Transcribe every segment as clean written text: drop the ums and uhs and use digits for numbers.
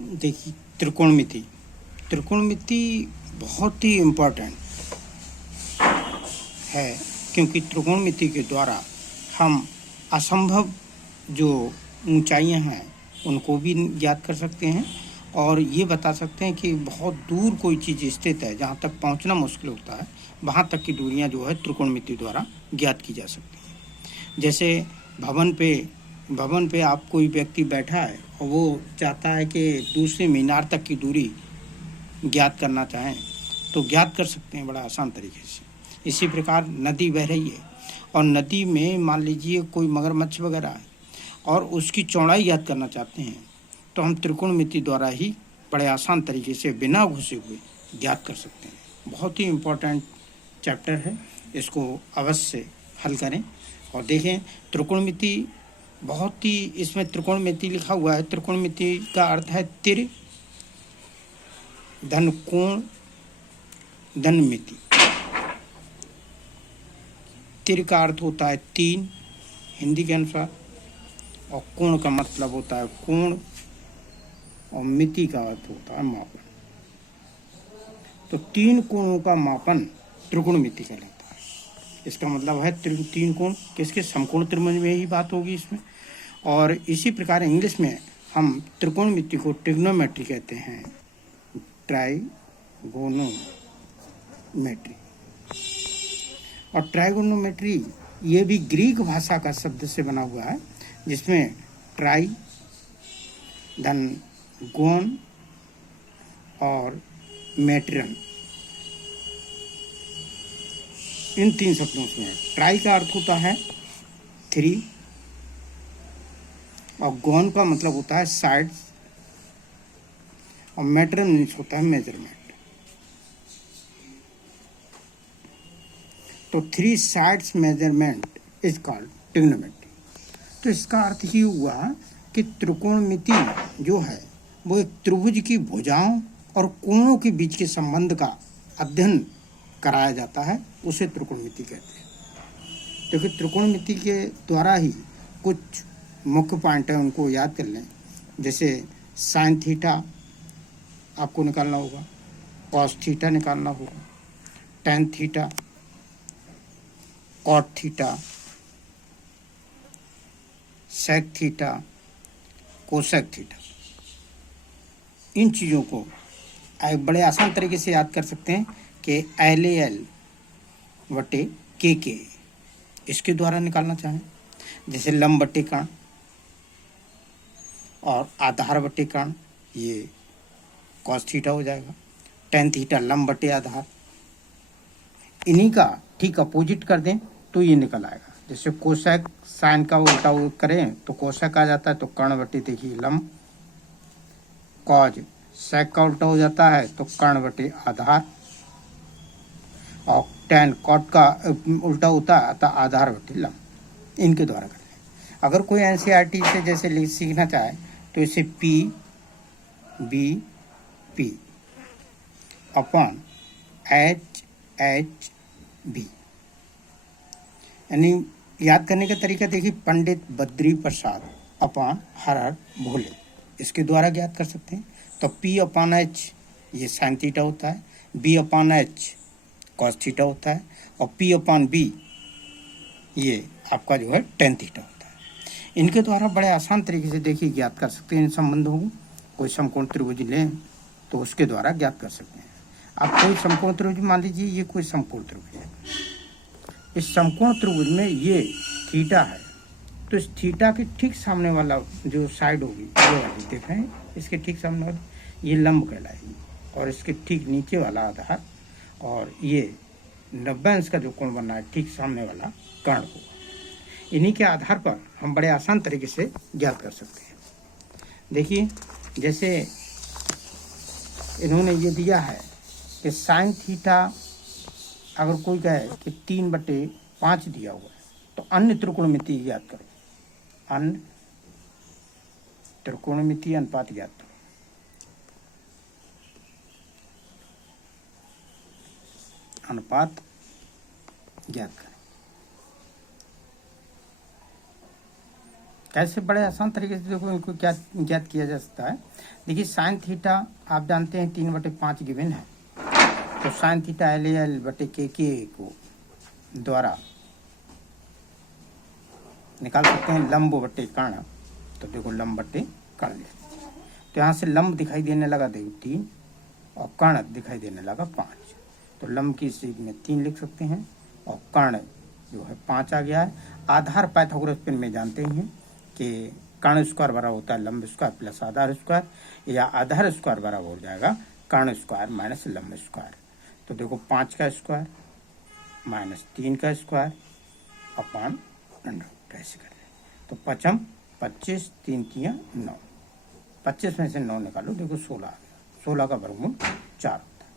देखिए, त्रिकोणमिति त्रिकोणमिति बहुत ही इम्पोर्टेंट है, क्योंकि त्रिकोणमिति के द्वारा हम असंभव जो ऊंचाइयां हैं उनको भी ज्ञात कर सकते हैं, और ये बता सकते हैं कि बहुत दूर कोई चीज़ स्थित है जहाँ तक पहुँचना मुश्किल होता है, वहाँ तक की दूरियाँ जो है त्रिकोणमिति द्वारा ज्ञात की जा सकती हैं। जैसे भवन पे आप कोई व्यक्ति बैठा है और वो चाहता है कि दूसरे मीनार तक की दूरी ज्ञात करना चाहें तो ज्ञात कर सकते हैं बड़ा आसान तरीके से। इसी प्रकार नदी बह रही है और नदी में मान लीजिए कोई मगरमच्छ वगैरह है और उसकी चौड़ाई ज्ञात करना चाहते हैं तो हम त्रिकोणमिति द्वारा ही बड़े आसान तरीके से बिना घुसे हुए ज्ञात कर सकते हैं। बहुत ही इम्पोर्टेंट चैप्टर है, इसको अवश्य हल करें और देखें। त्रिकोणमिति बहुत ही, इसमें त्रिकोणमिति लिखा हुआ है, त्रिकोणमिति का अर्थ है तिर धन कोण धनमिति। तिर का अर्थ होता है तीन हिंदी के अनुसार, और कोण का मतलब होता है कोण, और मिति का अर्थ होता है मापन। तो तीन कोणों का मापन त्रिकोणमिति कहलाता है। इसका मतलब है तीन कोण किसके, समकोण त्रिभुज में ही बात होगी इसमें। और इसी प्रकार इंग्लिश में हम त्रिकोणमिति को ट्रिग्नोमेट्री कहते हैं, ट्राइगोनोमेट्री। और ट्राइगोनोमेट्री ये भी ग्रीक भाषा का शब्द से बना हुआ है, जिसमें ट्राई धन गोन और मेट्रन, इन तीन शब्दों से है। ट्राई का अर्थ होता है थ्री, और गोन का मतलब होता है साइड्स, और मेट्रन मीन्स होता है मेजरमेंट। तो three sides measurement is called trigonometry. तो इसका अर्थ ही हुआ कि त्रिकोणमिति जो है वो एक त्रिभुज की भुजाओं और कोणों के बीच के संबंध का अध्ययन कराया जाता है, उसे त्रिकोणमिति कहते हैं। क्योंकि त्रिकोणमिति के द्वारा ही कुछ मुख्य पॉइंट है, उनको याद कर लें। जैसे साइन थीटा आपको निकालना होगा, कॉस थीटा निकालना होगा, tan theta, cot theta, sec theta, cosec theta. इन चीज़ों को बड़े आसान तरीके से याद कर सकते हैं कि LAL बटे KK, इसके द्वारा निकालना चाहें। जैसे लंब बटे कर्ण और आधार बटे कर्ण, ये कॉस थीटा हो जाएगा। टेन थीटा लंब बटे आधार, इन्हीं का ठीक अपोजिट कर दें तो ये निकल आएगा। जैसे कोसेक साइन का उल्टा करें तो कोसेक आ जाता है, तो कर्ण बटे देखिए लंब। कॉज सेक का उल्टा हो जाता है तो कर्ण बटे आधार, और टेन कॉट का उल्टा होता है तो आधार बटे लंब। इनके द्वारा कर लें। अगर कोई NCERT से जैसे सीखना चाहे तो इसे PBP अपॉन HHB, यानी याद करने का तरीका देखिए, पंडित बद्री प्रसाद अपॉन हर हर भोले, इसके द्वारा ज्ञात कर सकते हैं। तो P अपॉन H ये साइन थीटा होता है, B upon H cos theta होता है, और P अपॉन B ये आपका जो है टेन थीटा होता है। इनके द्वारा बड़े आसान तरीके से देखिए ज्ञात कर सकते हैं इन संबंधों को। कोई समकोण त्रिभुज लें तो उसके द्वारा ज्ञात कर सकते हैं। आप कोई समकोण त्रिभुज मान लीजिए, ये कोई समकोण त्रिभुज है, इस समकोण त्रिभुज में ये थीटा है, तो इस थीटा के ठीक सामने वाला जो साइड होगी ये वाली देख रहे हैं, इसके ठीक सामने वाला ये लंब कहलाएगी, और इसके ठीक नीचे वाला आधार, और ये 90 अंश का जो कोण बनना है ठीक सामने वाला कर्ण होगा। इन्हीं के आधार पर हम बड़े आसान तरीके से ज्ञात कर सकते हैं। देखिए, जैसे इन्होंने ये दिया है कि साइन थीटा अगर कोई कहे कि 3/5 दिया हुआ है तो अन्य त्रिकोणमिति ज्ञात करो, अन्य त्रिकोणमिति अनुपात ज्ञात करो। अनुपात ज्ञात करें। कैसे बड़े आसान तरीके से देखो इनको क्या ज्ञात किया जा सकता है। देखिए साइन थीटा आप जानते हैं 3/5 गिवन है, तो साइन थीटा LAL बटे के को द्वारा निकाल सकते हैं लंब बटे कर्ण। तो देखो लंब बटे कर्ण, तो यहाँ से लंब दिखाई देने लगा देखो 3 और कर्ण दिखाई देने लगा 5। तो लंब की सीध में 3 लिख सकते हैं और कर्ण जो है 5 आ गया है। आधार पाइथागोरस प्रमेय में जानते ही हैं कि कर्ण स्क्वायर बराबर होता है लंब स्क्वायर प्लस आधार स्क्वायर, या आधार स्क्वायर बराबर हो जाएगा कर्ण स्क्वायर माइनस लंब स्क्वायर। तो देखो 5 का स्क्वायर माइनस 3 का स्क्वायर अपॉन √, ऐसे कर रहे हैं। तो 5 25 3 3 9, 25 में से 9 निकालो, देखो 16 आ गया। 16 का वर्गमूल 4 होता है।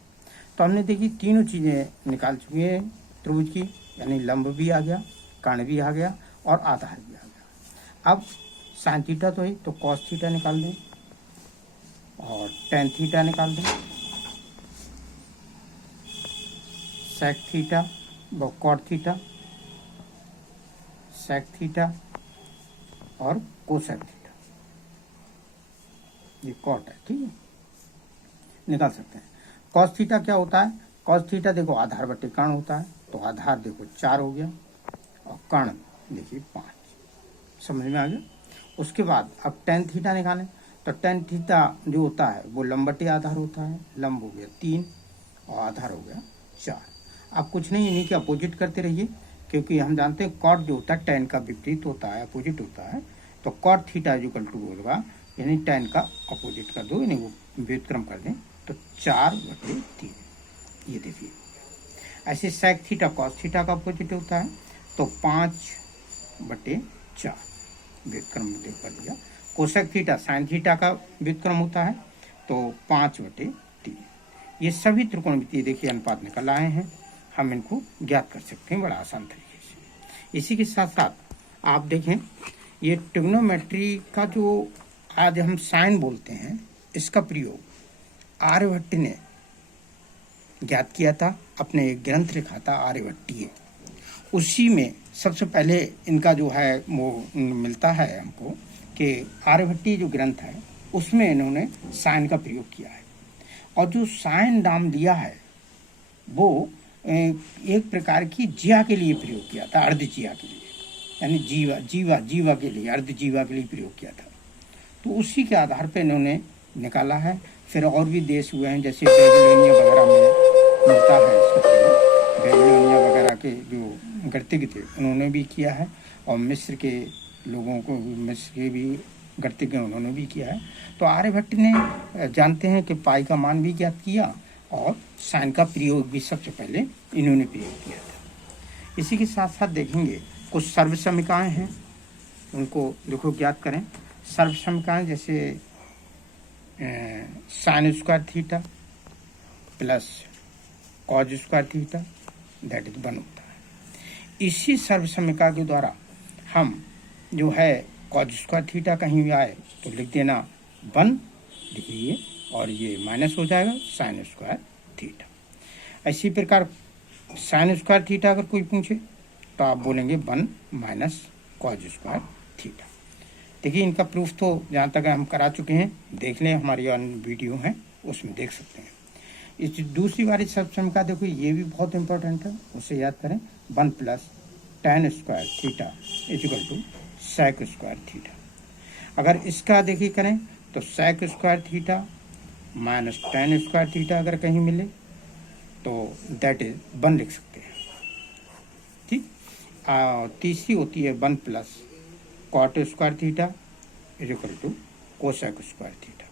तो हमने देखी तीनों चीज़ें निकाल चुकी हैं त्रिभुज की, यानी लंब भी आ गया, कर्ण भी आ गया और आधार भी आ गया। अब साइन थीटा तो है, तो कॉस थीटा निकाल दें और टेन थीटा निकाल दें, सेक थीटा व कॉट थीटा, सेक थीटा और कोसेक थीटा, ये कॉट है, ठीक है, निकाल सकते हैं। कॉस थीटा क्या होता है? कॉस थीटा देखो आधार बटे कर्ण होता है, तो आधार देखो 4 हो गया और कर्ण देखिए 5। समझ में आ गया? उसके बाद अब टेन थीटा निकालें, तो टेन थीटा जो होता है वो लंब बटे आधार होता है। लंब हो गया 3 और आधार हो गया 4। अब कुछ नहीं, इन्हीं के अपोजिट करते रहिए, क्योंकि हम जानते हैं कॉट जो होता है टेन का विपरीत होता है, अपोजिट होता है। तो कॉट थीटा इक्वल टू होगा, यानी टेन का अपोजिट कर दो, यानी वो व्युत्क्रम कर दें, तो 4/3, ये देखिए। ऐसे सेक थीटा कॉस थीटा का अपोजिट होता है, तो 5/4 व्युत्क्रम कर दिया। कोसेक थीटा साइन थीटा का व्युत्क्रम होता है, तो 5/3। ये सभी त्रिकोणमितीय देखिए अनुपात निकल आए हैं, हम इनको ज्ञात कर सकते हैं बड़ा आसान तरीके से। इसी के साथ साथ आप देखें, ये ट्रिग्नोमेट्री का जो आज हम साइन बोलते हैं, इसका प्रयोग आर्यभट्ट ने ज्ञात किया था, अपने एक ग्रंथ लिखा था आर्यभट्टीय। उसी में सबसे पहले इनका जो है वो मिलता है हमको कि आर्यभट्टीय जो ग्रंथ है उसमें इन्होंने साइन का प्रयोग किया है। और जो साइन नाम दिया है वो एक प्रकार की जिया के लिए प्रयोग किया था, अर्ध जिया के लिए, यानी जीवा के लिए, अर्ध जीवा के लिए प्रयोग किया था। तो उसी के आधार पर इन्होंने निकाला है। फिर और भी देश हुए हैं, जैसे बेबीलोनिया वगैरह में मिलता है इसका प्रयोग। बेबीलोनिया वगैरह के जो गणितज्ञ थे उन्होंने भी किया है, और मिस्र के लोगों को, मिस्र के भी गणितज्ञ उन्होंने भी किया है। तो आर्यभट्ट ने जानते हैं कि पाई का मान भी ज्ञात किया और साइन का प्रयोग भी सबसे पहले इन्होंने प्रयोग किया था। इसी के साथ साथ देखेंगे कुछ सर्वसमीकाएँ हैं, उनको देखो ज्ञात करें। सर्वसमीकाएँ जैसे sine square theta plus cos square theta that is 1 होता है। इसी सर्वसमीका के द्वारा हम जो है कॉज स्क्वायर थीटा कहीं भी आए तो लिख देना 1 लिखिए, और ये माइनस हो जाएगा साइन स्क्वायर थीटा। इसी प्रकार साइन स्क्वायर थीटा अगर कोई पूछे तो आप बोलेंगे 1 माइनस कॉज स्क्वायर थीटा। देखिए इनका प्रूफ तो जहाँ तक हम करा चुके हैं, देख लें, हमारी अन्य वीडियो हैं उसमें देख सकते हैं। इस दूसरी वाली सर्वसमीका देखो, ये भी बहुत इंपॉर्टेंट है, उसे याद करें। 1 plus tan square theta equal to sec square theta. अगर इसका देखिए करें तो sec square theta minus tan square theta अगर कहीं मिले तो दैट इज 1 लिख सकते हैं, ठीक। तीसरी होती है 1 plus cot square theta is equal to cosec square theta.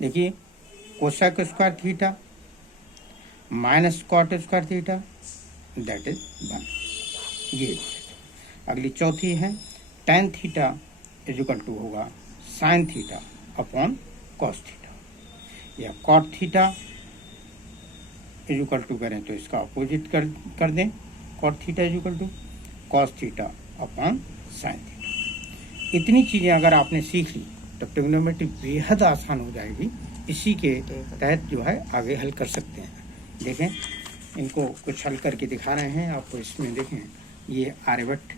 देखिए cosec square theta minus cot square theta that is 1, ये। अगली चौथी है tan theta is equal to होगा sine theta upon cos theta, या cot theta is equal to करें तो इसका अपोजिट कर दें, cot theta is equal to cos theta upon sine theta. इतनी चीज़ें अगर आपने सीख ली तो ट्रिग्नोमेट्री बेहद आसान हो जाएगी। इसी के तहत जो है आगे हल कर सकते हैं। देखें इनको कुछ हल करके दिखा रहे हैं आपको। इसमें देखें ये आर्यभट्ट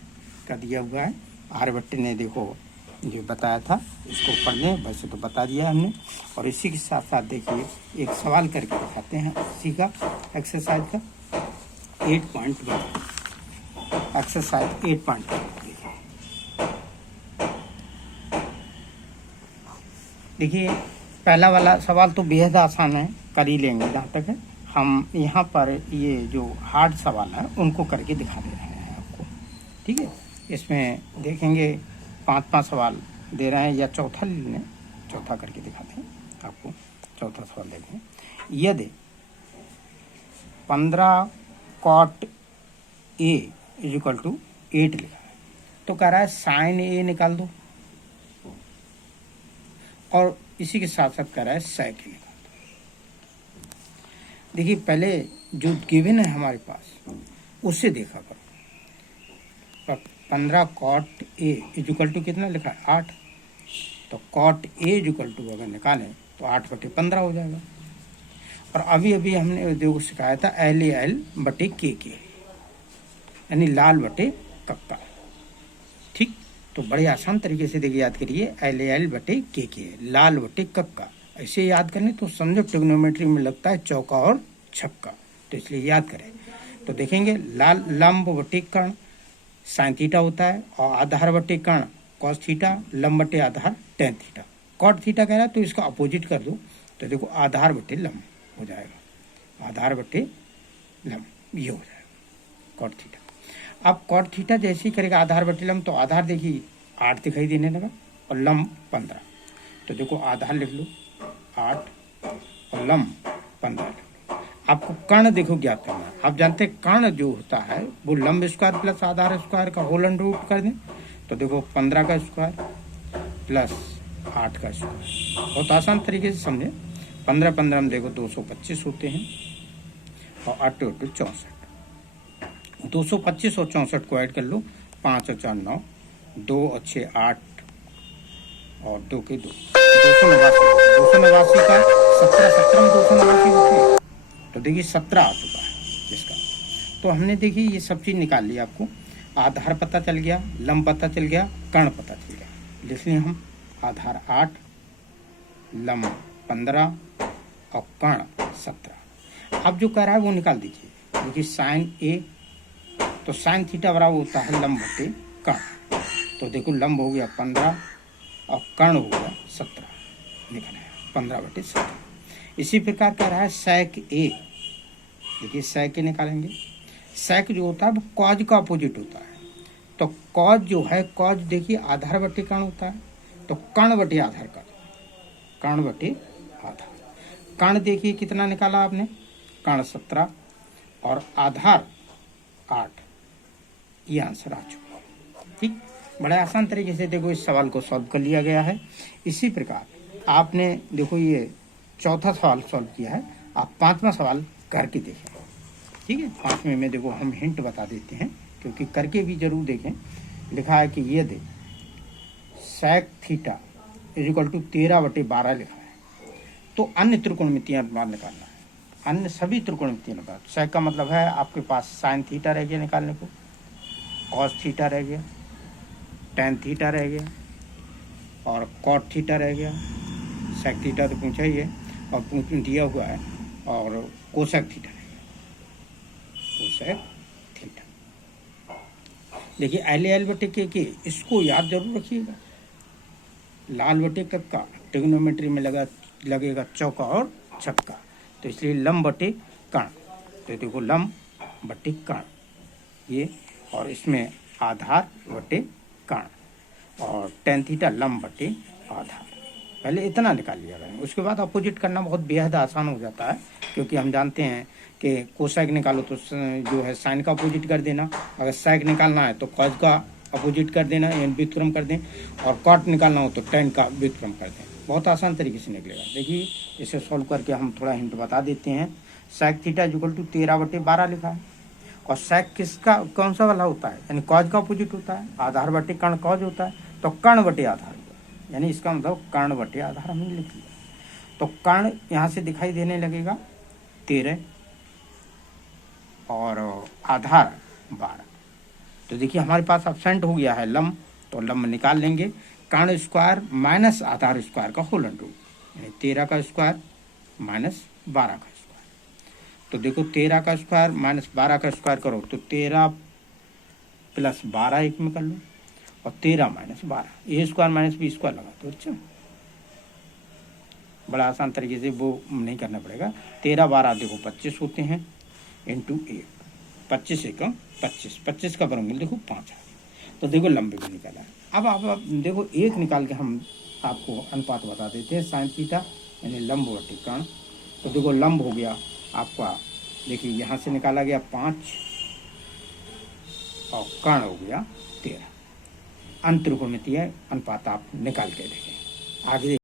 का दिया हुआ है, आर्यभट्ट ने देखो जो बताया था इसको पढ़ लें, वैसे तो बता दिया हमने। और इसी के साथ साथ देखिए एक सवाल करके दिखाते हैं इसी का एक्सरसाइज का 8.1 एक्सरसाइज 8.1। देखिए पहला वाला सवाल तो बेहद आसान है, कर ही लेंगे जहाँ तक है। हम यहाँ पर ये जो हार्ड सवाल है उनको करके दिखा दे रहे हैं आपको, ठीक है। इसमें देखेंगे 5-5 सवाल दे रहे हैं, या चौथा ले लें, चौथा करके दिखाते हैं आपको। चौथा सवाल देखें, यदि 15 cot A = 8 लिखा है तो कह रहा है sin A निकाल दो, और इसी के साथ साथ कह रहा है sec A निकाल दो। देखिए पहले जो गिवन है हमारे पास उससे देखा करो। 15 cot A = कितना लिखा है 8, तो cot A = अगर निकालें तो 8/15 हो जाएगा। और अभी अभी हमने देखो सिखाया था LAL/KK, यानी लाल बटे कक्का, ठीक। तो बड़े आसान तरीके से देखिए याद करिए, LAL/KK लाल बटे कक्का, ऐसे याद करने तो समझो ट्रिग्नोमेट्री में लगता है चौका और छक्का, तो इसलिए याद करें। तो देखेंगे लाल लंब बटे कर्ण साइन थीटा होता है, और आधार बटे कर्ण कॉस थीटा, लंब बटे आधार टेन थीटा। कॉट थीटा कह रहा है तो इसका अपोजिट कर दो, तो देखो आधार बटे लंब हो जाएगा, आधार बटे लंब ये हो जाएगा कॉट थीटा। अब कॉट थीटा जैसे ही करेगा आधार बटे लंब, तो आधार देखिए 8 दिखाई देने लगा और लंब 15, तो देखो आधार लिख लो 8 और लंब 15। आपको कर्ण देखो ज्ञात करना है। आप जानते हैं कर्ण जो होता है वो लंब स्क्वायर प्लस आधार स्क्वायर का होल अंडर रूट कर दें, तो देखो 15 का स्क्वायर प्लस 8 का स्क्वायर, बहुत आसान तरीके से समझे। 15 में देखो 225 होते हैं, और 8 × 8 = 64। 225 और 64 को ऐड कर लो, 5 और 4 9, 2 और 6 8, और 2 के 2, 289 का 17 में 289 होती है, तो देखिए 17 आ चुका है इसका। तो हमने देखिए ये सब चीज़ निकाल लिया, आपको आधार पता चल गया, लंब पता चल गया, कर्ण पता चल गया। लिख लिए हम आधार 8, लंब 15 और कर्ण 17। अब जो कह रहा है वो निकाल दीजिए। देखिए साइन ए, तो साइन थीटा बराबर होता है लंब बटे कर्ण, तो देखो लंब हो गया 15 और कर्ण हो गया 17, निकला है 15/17। इसी प्रकार कह रहा है sec A, देखिए sec A निकालेंगे। sec जो होता है वो कॉज का अपोजिट होता है, तो कॉज जो है, कॉज देखिए आधार बटे कर्ण होता है, तो कर्ण बटे आधार का, कर्ण बटे आधार। कर्ण देखिए कितना निकाला आपने, कर्ण 17 और आधार 8, ये आंसर आ चुका, ठीक। बड़ा आसान तरीके से देखो इस सवाल को सॉल्व कर लिया गया है। इसी प्रकार आपने देखो ये चौथा सवाल सॉल्व किया है, आप 5वां सवाल करके देखें, ठीक है। 5वें में देखो हम हिंट बता देते हैं, क्योंकि करके भी जरूर देखें। लिखा है कि ये दे sec थीटा = 13/12 लिखा है, तो अन्य त्रिकोणमितीय अनुपात निकालना है, अन्य सभी त्रिकोणमितीय अनुपात। sec का मतलब है आपके पास साइन थीटा रह गया निकालने को, कॉस थीटा रह गया, टेन थीटा रह गया, और कॉट थीटा रह गया। sec थीटा तो पूछा ही है और दिया हुआ है, और कोसेक थीटा रह गया, कोसेक थीटा। देखिए LAL/KK इसको याद जरूर रखिएगा, लाल बटे कक्का, ट्रिग्नोमेट्री में लगेगा चौका और छक्का, तो इसलिए लंब बटे कर्ण, तो देखो लंब बटे कर्ण ये, और इसमें आधार बटे कर्ण, और टेन थीटा लंब बटे आधार। पहले इतना निकाल लिया गया, उसके बाद अपोजिट करना बहुत बेहद आसान हो जाता है, क्योंकि हम जानते हैं कि कोसेक निकालो तो जो है साइन का अपोजिट कर देना, अगर सेक निकालना है तो कॉज का अपोजिट कर देना यानी व्युत्क्रम कर दें, और कॉट निकालना हो तो टेन का व्युत्क्रम कर दें। बहुत आसान तरीके से निकलेगा। देखिए इसे सॉल्व करके हम थोड़ा हिंट बता देते हैं। sec थीटा = 13/12 लिखा है, और sec किसका कौन सा वाला होता है, यानी कॉज का अपोजिट होता है, आधार बटे कर्ण कॉज होता है, तो कर्ण बटे आधार हुआ, यानी इसका मतलब कर्ण बटे आधार हमने लिख लिया। तो कर्ण यहाँ से दिखाई देने लगेगा 13 और आधार 12, तो देखिए हमारे पास एब्सेंट हो गया है लंब, तो लंब निकाल लेंगे। कर्ण स्क्वायर माइनस आधार स्क्वायर का होल अंडर रूट, यानी 13 का स्क्वायर माइनस 12 का स्क्वायर। तो देखो 13 का स्क्वायर माइनस 12 का स्क्वायर करो तो 13 प्लस 12 एक में कर लो, और 13 माइनस 12 ए स्क्वायर माइनस बी स्क्वायर लगा दो। अच्छा, बड़ा आसान तरीके से वो नहीं करना पड़ेगा। 13 12 देखो 25 होते हैं इंटू 1, 25 एकम 25, 25 का वर्गमूल देखो 5 आ गया। तो देखो लंब भी निकाला है। अब आप देखो एक निकाल के हम आपको अनुपात बता देते हैं साइन थीटा यानी लंब बटे कर्ण। तो देखो लंब हो गया आपका, देखिए यहाँ से निकाला गया 5 और कर्ण हो गया 13। अंतर्गुणितीय अनुपात आप निकाल के देखें आगे।